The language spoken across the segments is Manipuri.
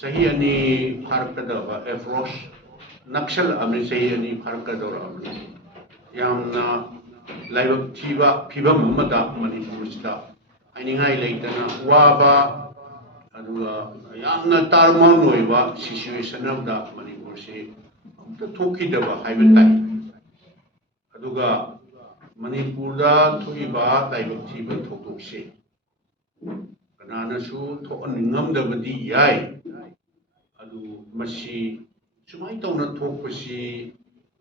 सही अनि फारकदबा एफ्रोस नक्सल अमि सही अनि फारकदोर अमि यामना लाइबक थीबा फिबम मदा मणिपुरसिदा आइनिंगाई लेतना वाबा अदुगा यामना तारमोन होइबा सिचुएशन अबदा मणिपुर से अमता थोखिदबा हाइबा ताई अदुगा मणिपुरदा थोइबा लाइबक थीबा थोक्तोक्से कनानासु थोअनिंगमदबदी याई अदु मसी सुमाई तौना थोकपसी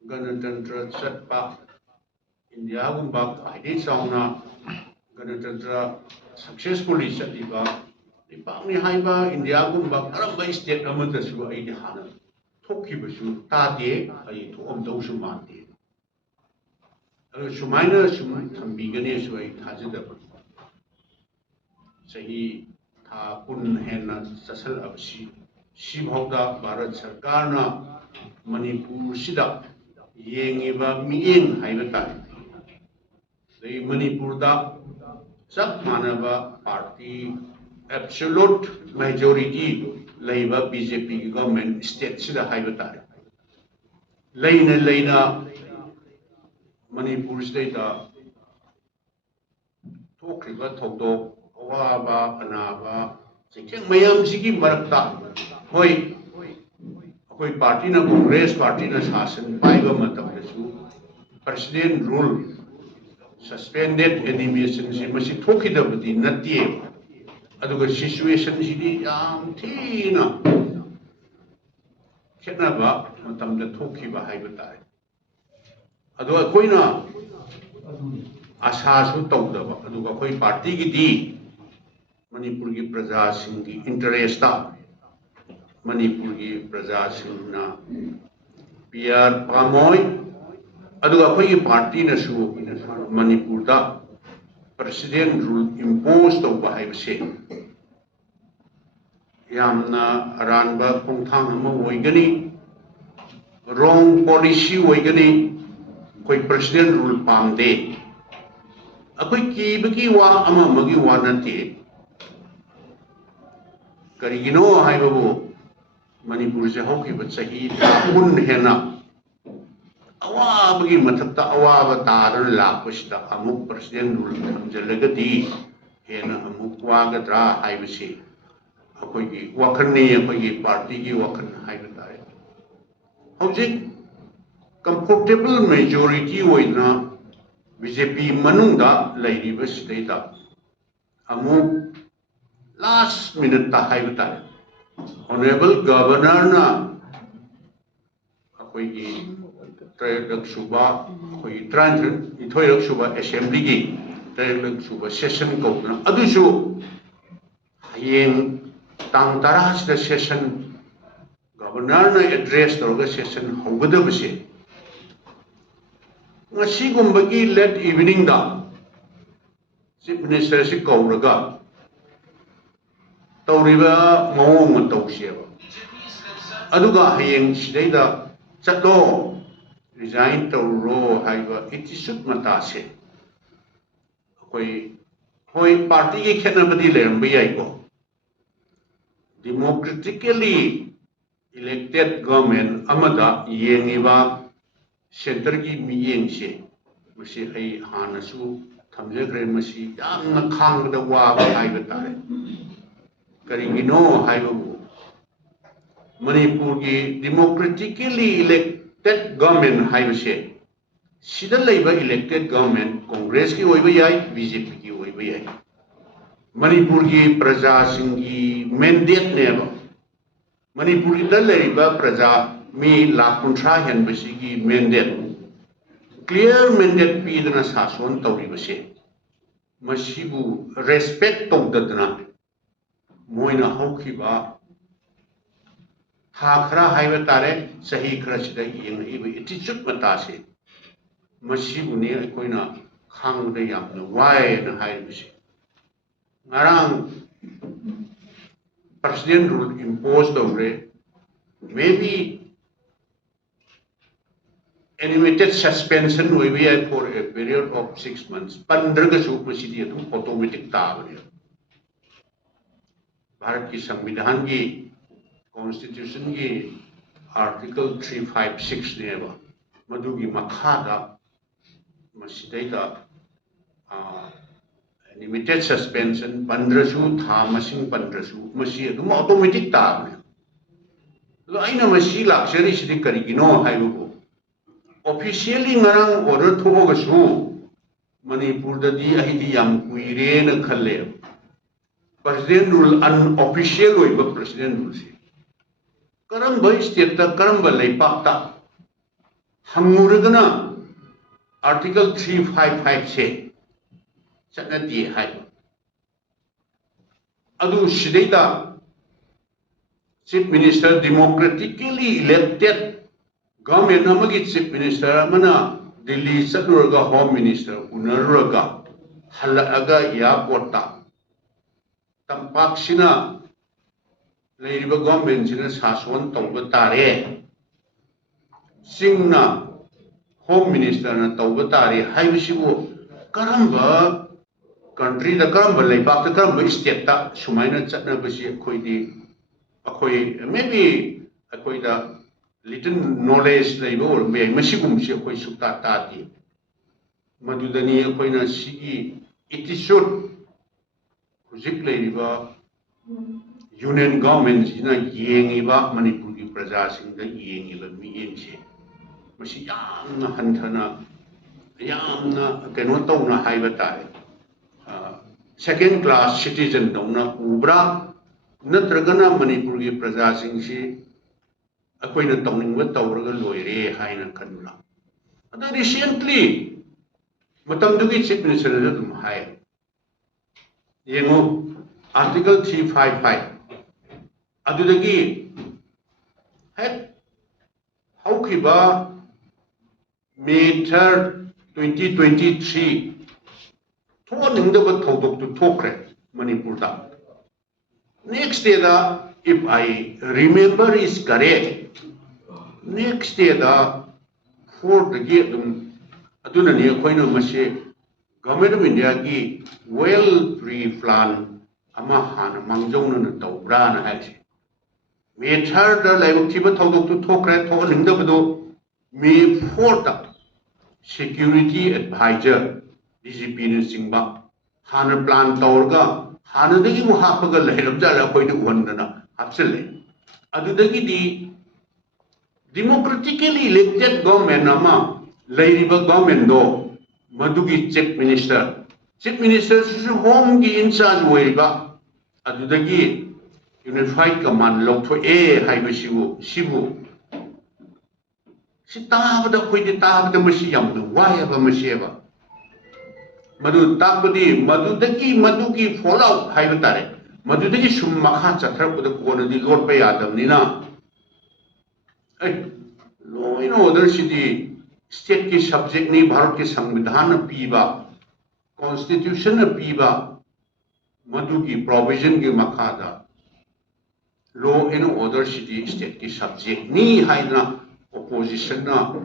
गणतंत्र चटपा इंडिया गुंबा हाइदे चाउना गणतंत्र सक्सेसफुली चलीबा निपांनि हाइबा इंडिया गुंबा करंबा स्टेट अमदसु आइदि हाना थोखिबसु तादे आइ थोअमदौसु मानदे अदु सुमाइना सुम थंबिगनेसु आइ थाजदब सही था कुन हेना ससल अबसी सिभौदा भारत सरकार ना मणिपुर सिदा येंगिबा मिएंग हाइबा ताई दे मणिपुर दा सब मानवा पार्टी एब्सोल्यूट मेजॉरिटी लेबा बीजेपी की गवर्नमेंट स्टेट सिदा हाइबा ताई लेना मणिपुर सिदा थोक्रिबा थौदो अवाबा अनाबा चिंग मयाम सिगी मरक्ता होय अखोई पार्टी ना कांग्रेस पार्टी ना शासन पाइबा मतमदसु प्रेसिडेंट रूल सस्पेंडेड एनिमेशन से मसी थोखिदबदी नत्ते अदुगा सिचुएशन सिदी याम थीना खेतनाबा मतमदा थोखिबा हाइबा ताई अदु अखोइना आशासु तौदबा अदुगा अखोई पार्टी गिदी मणिपुर की प्रजा सिंगी इंटरेस्ट मणिपुर की प्रजा सिंगना पीआर पामोय अदुगा अखोई पार्टी नसु मणिपुर दा प्रेसिडेंट रूल इम्पोज तौबा हाइबसे यामना अरानबा खोंथांग अमा ओइगनी रोंग पॉलिसी ओइगनी कोई प्रेसिडेंट रूल पामदे अखोई कीबकी वा अमा मगी वा नते करिगिनो हाइबबो मणिपुर से हौखिबा चही ताकुन हेना अवाबगी मथक्ता अवाब तादन लापसिदा अमुक प्रेसिडेंट रूल थमजलगदी हेना अमुक वागद्रा हाइबसे अखोइगी वखन्नी अखोइगी पार्टी की वखन हाइबा तारे हौजिक कंफर्टेबल मेजॉरिटी होइना बीजेपी मनुंगा लैरिबा सिदैदा अमुक लास्ट मिनट ता हाइबा तारे ऑनरेबल गवर्नर ना अखोइगी ट्रेलक सुबा अखोइगी इथोइलक सुबा असेंबली की ट्रेलक सुबा सेशन कौना अदुसु हयेंग तांग तरा सिदा सेशन गवर्नर ना एड्रेस तौरगा सेशन हौगदबसे ngasiगुम्बगी लेट इवनिंग दा चीफ मिनिस्टर से कौरगा तौरिबा मौंग तौसेबा अदुगा हयेंग सिदैदा चलो रिजाइन तौरो हाइबा एटीट्यूड मतासे कोई होय पार्टी की खेतनबदी लेरंबा याइको डेमोक्रेटिकली इलेक्टेड गवर्नमेंट अमदा येंगिबा सेंटर की मियेंग से मसी हई हानसु थमजग्रे मसी यामना खांगदा वाबा हाइबा तारे करिगिनो हाइबबु मणिपुर की डेमोक्रेटिकली इलेक्टेड गवर्नमेंट हाइबसे सिदा लेबा इलेक्टेड गवर्नमेंट कांग्रेस की होइबा याई बीजेपी की होइबा याई मणिपुर की प्रजा सिंगी मैंडेट नेबा मणिपुर की लेबा प्रजा मी लाख कुंथ्रा हेनबसी की मैंडेट क्लियर मैंडेट पीदना शासन तौरिबसे मसीबु रेस्पेक्ट तौददना मोइना हौखिबा था खरा हाइबा तारे सही खरा सिदा येंगिबा attitude मतासे मसीबुने अखोइना खांगदा यामना वायना हाइबसे ngarang president rule imposed over maybe animated suspension for a period of 6 months. Pandragasu masidi adum automatic tabani. Bharat ki Samvidhan ki Constitution ki Article 356 neva. Madugi makhada masidaita limited suspension pandrasu thamasing pandrasu masi adum automatic tabani. Lo aina masi luxury sidi karigino haibu. Officially ngarang order thogasu Manipur dadi ahidi yam kuire na khalle. President rule unofficial oiba president rule si. Karamba state ta karamba laipak ta hanguragana Article 355 se chanati hai. Adu sidaita Chief Minister democratically elected government amagi Chief Minister mana Delhi Saturga Home Minister Unaraga Halaga Yapota Tampak Sina Lady government Sina Saswan Taubatare Singna Home Minister na Taubatare Haibishibu Karamba country the Karamba Lepak the Karamba Steta Sumaina Chatna Bashi Akoi maybe Akoida little knowledge labor may Mashigum Shakoi Sukta Tati Madudani Akoina Sigi it is should Kuzikla River Union government in a Yengiba Manipuri Prajas in the Yengiba Mienche Mashiyam Hantana Yam Kanotona Haibatai second class citizen Dona Ubra Natragana Manipuri Prajas in Akoina Towning with Tauraga Loire, Haina Kanula. And then recently, Matamdugi Chief Minister High. Yengo, Article 355. Adudagi, had Haukiba May 3rd, 2023. Toning the Todok to Tokre, Manipur. Next day, if I remember is correct, next day the for the gate aduna ni akoina mase government of India ki well pre-planned ama hana mangjong na tawbra na haise me third the level tiba thawdok to thokre tho lingda bado me fourth security advisor DGP ne singba hana plan tawrga hana dagi mu hapaga lehelam jala koina wandana Absolutely. Adudagi democratically elected government nama Lairiba government do Madugi Chief Minister. Chief Minister home ki in charge waiba Adudagi Unified Command Lokto Haibashibu Shibu. Sitabada Quidi Tab the Mashiyam, why have a Masheva? Madu Tabadi, Madudaki Maduki follow Haibatare. Madudagi Shumaka Chatra with the corner of the Lord by Adam Nina. Law in order city state ki subject ni Bharat ki Samvidhan Piba Constitution Piba Madugi provision ki Makada. Law in order city state ki subject ni Haina opposition na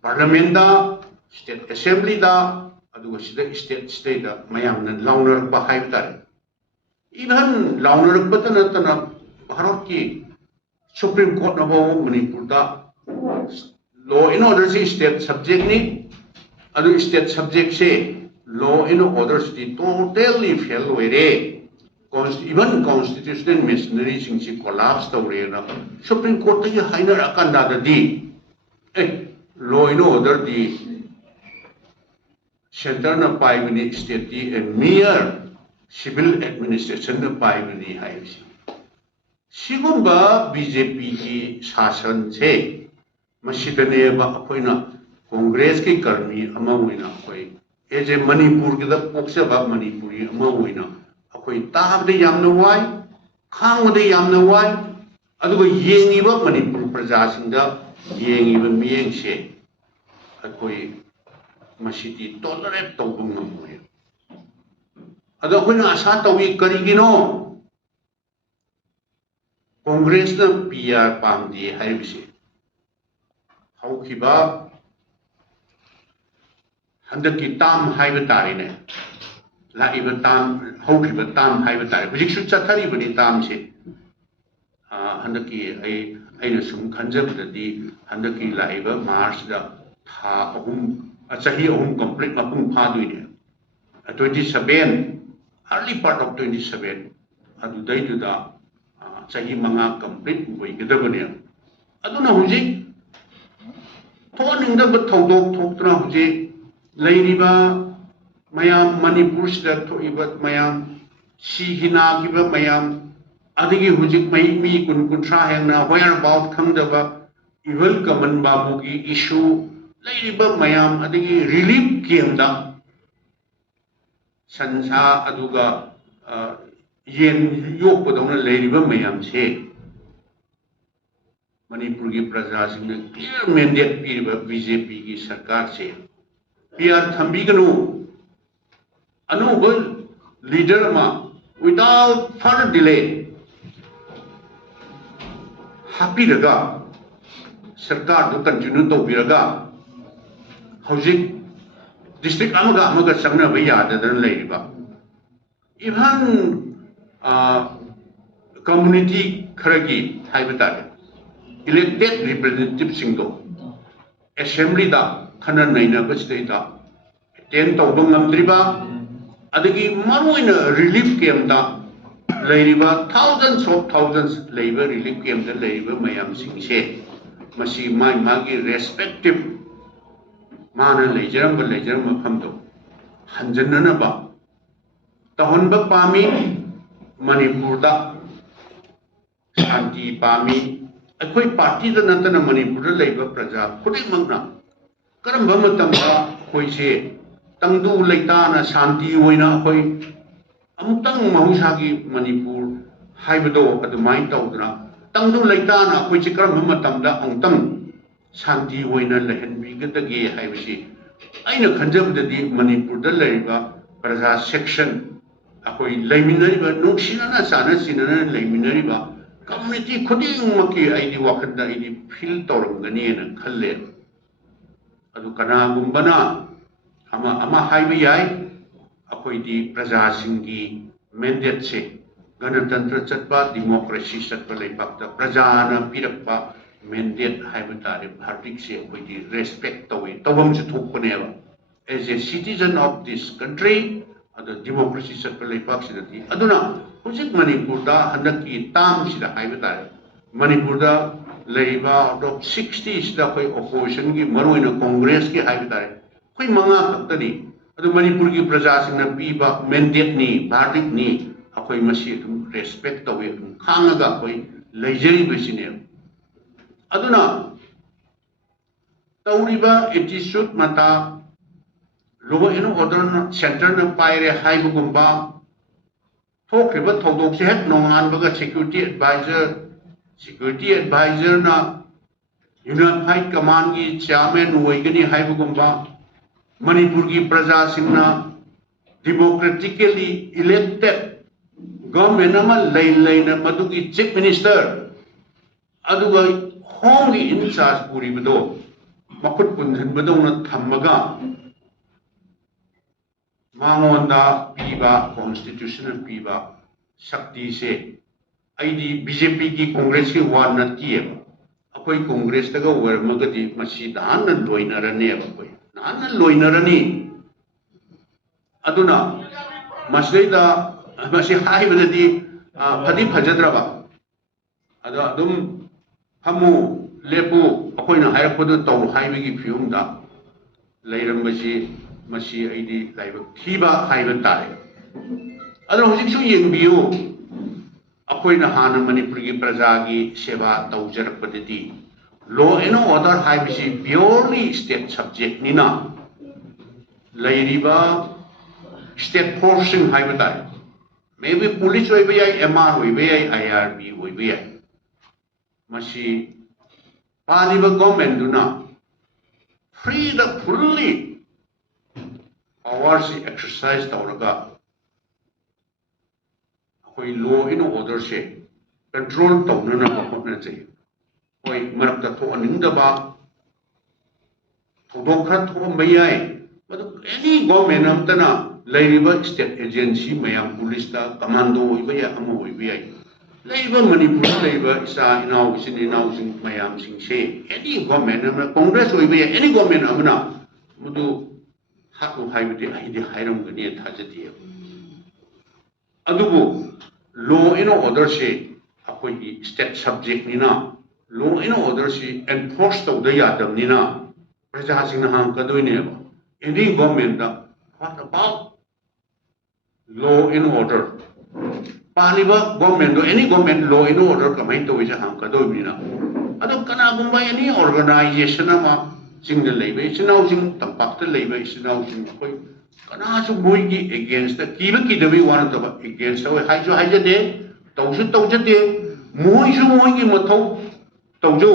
parliament da state assembly da adu state da mayam launer bahai Even Launer Batanatana Haroki Supreme Court of Manipur law in order state subject ni other state subject say law in orders the totally fail away even constitutional machinery since collapsed away Supreme Court the higher akanda di law in order the center na pai state the mere civil administration na pai mani haisi sigumba BJP ki shasan se masidane ba akoina congress ki karmi ama hoina koi as a Manipur ki da poksa ba Manipuri ama hoina akoi tab de yamna wai khang de yamna wai adu yengi ba Manipur praja singda yengi ba miyeng se akoi masiti tolerate tawbung ngamoy Ada kuna asa tawi karigino Congress na PR pamdi haibisi haukiba हंदकी ताम हाइब तारिने लाइब ताम हौखिब ताम हाइब तारि हुजिकसु चथरिबनि तामसे हंदकी अइना सुम खंजबददी हंदकी लाइब मार्च दा था अहुम चाही अहुम complete मपुंग फादुइने 27 early part of 27 adudaiduda chahi manga complete oigedabane aduna hujik thoning da thodok thoktra hujik leiriba mayam manipur sida thoiba mayam sihina giba mayam adigi hujik mai mi kun kuntra hengna where about khangdaba evil kaman babu gi issue leiriba mayam adigi relief camp da संसा अदुगा येन योगपदौना लेरिबा मयाम से मणिपुर की प्रजा सिंह क्लियर मैंडेट पीरिबा बीजेपी की सरकार से पीआर थंबीगनु अनुभव लीडर मा विदाउट फर्दर डिले हैप्पी रगा सरकार दो कंटिन्यू तो बिरगा हौजिक district amaga sangna ba yadadan leiba even community kharagi haibata elected representative singdo assembly da khana naina bachte da ten to bangam driba adagi maruina relief camp da leiba thousands of thousands leiba relief camp da leiba mayam singse masi mai magi respective माना लेजरम फमदो हंजननबा तहनबा पामी मणिपुर दा शांति पामी अखोई पार्टी दा नतन मणिपुर लेबा प्रजा खुदिमंगना करम मतमदा खोइसे तंगदु लेताना शांति होइना खोइ अमुतंग महौसागी मणिपुर हाइबदो अदुमाइन तौदना तंगदु लेताना खोइसे करम मतमदा अंतंग शांति होइना लहनबीगदगे हाइबसी अइना खंजबददी मणिपुर दा लेरिबा प्रजा सेक्शन अखोई लेमिनरिबा नुक्सिना साना सिना लेमिनरिबा कम्युनिटी खुदिंगमकी आइदी वाखदा आइदी फील तौरमगनीना खल्ले अदु कनागुंबना अमा हाइबे याय अखोइदी प्रजा सिंगी मैंडेट से गणतंत्र चटपा democracy चटपा लेपाकता प्रजाना पिरकपा mandate haibutari partik se koidi respect tawi tawam ju thokpanewa as a citizen of this country the democracy circle pak sidati aduna hujik manipur da handaki tam sida haibutari manipur da leiba out of 60 sida koi opposition gi maroina congress ki haibutari koi manga khaktani adu manipur gi praja singna piba mandate ni partik ni akoi masi dum respect tawi dum khanga koi leijai besine aduna tauriba attitude mata law and order center na paire haibugumba thokriba thodok se het nongan baga security advisor na unified command gi chairman hoigani haibugumba manipur gi praja singna democratically elected government ama laina madugi chief minister aduga home in charge puri bado makut punhan bado na thamaga mangonda piba constitutional piba shakti se aidi BJP ki congress ki war na kiye akoi congress daga war magadi masi dan na loinarane akoi nan loinarani aduna masida masi hai badadi phadi phajadraba ada adum hamu lepu akoina hairapod taw haibigi fiumda leirambasi masi aidi laiba thiba haiba tare adra hojik su yengbiu akoina hana manipur gi praja gi seva tawjarpadadi law and order haibisi purely state subject nina leiriba state forcing haiba tare maybe police hoiba yai MR hoiba yai IRB hoiba yai masi paniba government do na free the fully powers exercise tauraga koi law and order se control tawna na hotna chai koi marakta tho aning da ba thodok kha tho mayai any government amtana laiba state agency mayam police ta commando oiba ya amo oiba ya laiba manipur laiba isa inau sin mayam sing se any government amna congress oiba ya any government amna mudu hatu haibde aide hairam gani thajati adubu law and order se akoi state subject nina law and order se enforce tawda yadam nina praja sing hang kadoine any government what about law and order paliba government any government law and order kamai to ija ham kado mina ado kana gumba any organization ma sing the labor sinau sing tampak the labor sinau sing koi kana su moi gi against the ki devi one to against the hai jo de tawju de moi gi mathau tawjo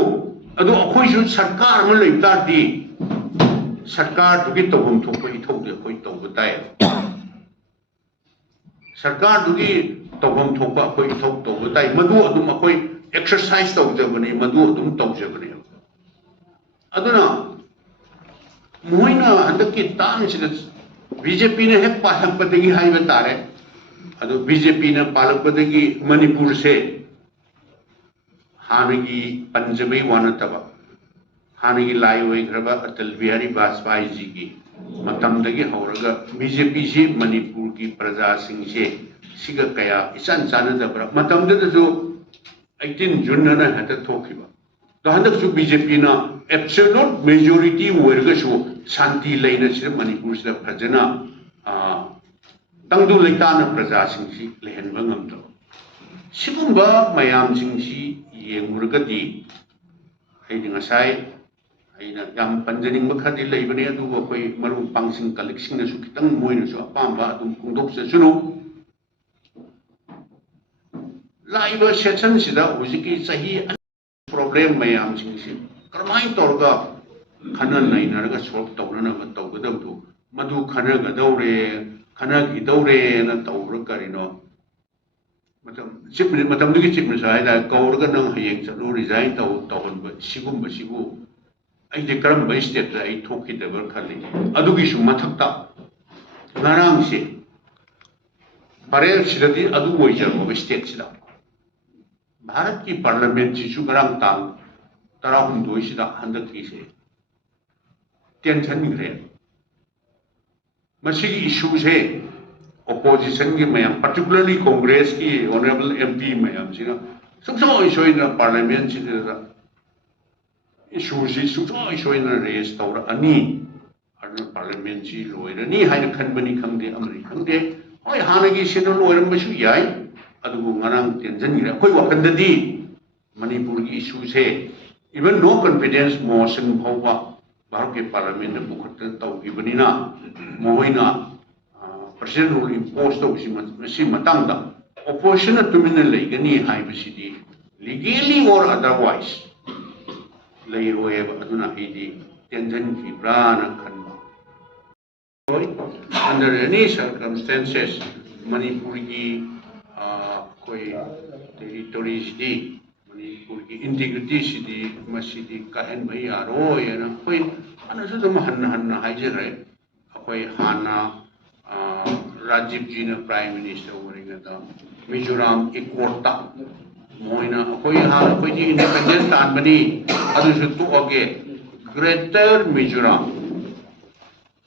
ado akhoi su sarkar ma leib ta di सरकार दुगी तौम थोप इथौदे अखोई तौब ताय सरकार दुगी तौम थोप अखोई इथौ तौब ताय मदु अदुम अखोई एक्सरसाइज तौजबने मदु अदुम तौजबने अदुना मोइना हंदकी ताम सिद बीजेपी ने हेक पालकपदगी हाइबे तारे अदु बीजेपी ने पालकपदगी मणिपुर से हानगी पंजाबी वानतबा हानगी लाई ओइग्रबा अटल बिहारी वाजपेयी जी की मतमदगी हौरगा बीजेपी से मणिपुर की प्रजा सिंह से सिगा कया इसान चानदबरा मतमदजु 18 जून ना हत थोखिबा तो हंदकसु बीजेपी ना एब्सोल्यूट मेजॉरिटी ओइरगसु शांति लेना से मणिपुर से फजना तंगदु लेताना प्रजा सिंह से लेहनबा ngamdo सिगुंबा मयाम सिंह से येंगुरगदी नसाई यम पंजनिंग खदी लेबने अखोई मरु पांसिंग कलेक्शन खितंग मोइनसु अपांबा अदुम कुंदोक्ससुनु लाइव सेशन सिदा हुजिकी सही प्रॉब्लम मयाम सिंगसि करमाई तोरगा खना नैनरगा सॉल्व तौरना तौगदबदु मधु खनगदौरे खनगिदौरे न तौर करिनो मतम दुगी चिप मिसाइदा कौरगा नंग हयेंग चलु रिजाइन तौहनब सिगुंब सिगु आई करम स्टेट आई थोखीदब खली अदुगिसु मथक्ता ngaraang se pare sidati adu oijabo state sida Bharat की पार्लियामेंट जिसु ngaraang tang 18 sida handak ki se tension ग्रे मसीगी इशू से opposition की मैम particularly कांग्रेस की ऑनरेबल एमपी मैम सिना सुसो इशोइना पार्लियामेंट सिदा इशू से सुसो इशोइना रेस तौर अनि अर्न पार्लियामेंट जी लोइरनी हाइन खनबनी खंगदे अमरी खंगदे होय हानगी सिनो लोइरमबसु याय अदुबु ngaraang टेंशन ग्रे कोई वकंददी मणिपुर की इशू से इवन नो कॉन्फिडेंस मोशन भौवा भारत के पार्लियामेंट में मुखत तौगिबनिना मोइना प्रेसिडेंट रूल इम्पोज तौसी मतंगदा ऑपोजिशन तुमिन लेगनी हाइबसिदी लीगली और अदरवाइज लेरोएब अदुना हिदी टेंशन की प्राण खनबा अंडर एनी सर्कमस्टेंसेस मणिपुर की कोई टेरिटोरीज दी मणिपुर की इंटीग्रिटी सिदी मसीदी कहन भई यारो याना कोई अनसु दम हन्न हाइजरे अखोई हाना राजीव जी ने प्राइम मिनिस्टर ओरिगदा मिजोरम इकोटा मोइना अखोई हाना कोई जी इंडिपेंडेंस तानबनी अदुसु तुओगे ग्रेटर मिजोरम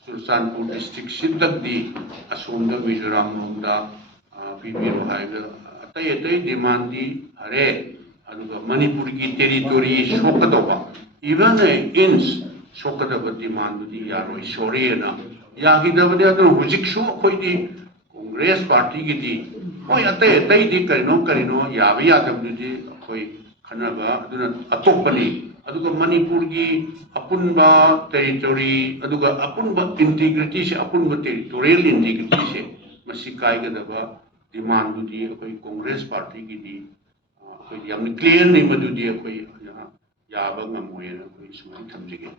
सुल्तानपुर डिस्ट्रिक्ट सिद्धकदी असोमदा मिजोरम रोमदा पीपीरो हाइबे अतै अतै डिमांड दी हरे अदुगा मणिपुर की टेरिटोरी सोकदोबा इवन इंच सोकदबा डिमांड दी यारो सोरेना यागिदबदे अदु हुजिकसु अखोइदी कांग्रेस पार्टी गिदी होय अतै अतै दी करिनो याबि यादबदि अखोइ खनबा अदुना अतोपनी अदुगा मणिपुर की अपुनबा टेरिटोरी अदुगा अपुनबा इंटीग्रिटी से अपुनबा टेरिटोरियल इंटीग्रिटी से मसी कायगदबा डिमांड दी अखोइ कांग्रेस पार्टी गिदी अखोइ याम क्लियर नहीं मदुदी अखोइ याबा ngam moyena अखोइ सुमाइ थमजिगे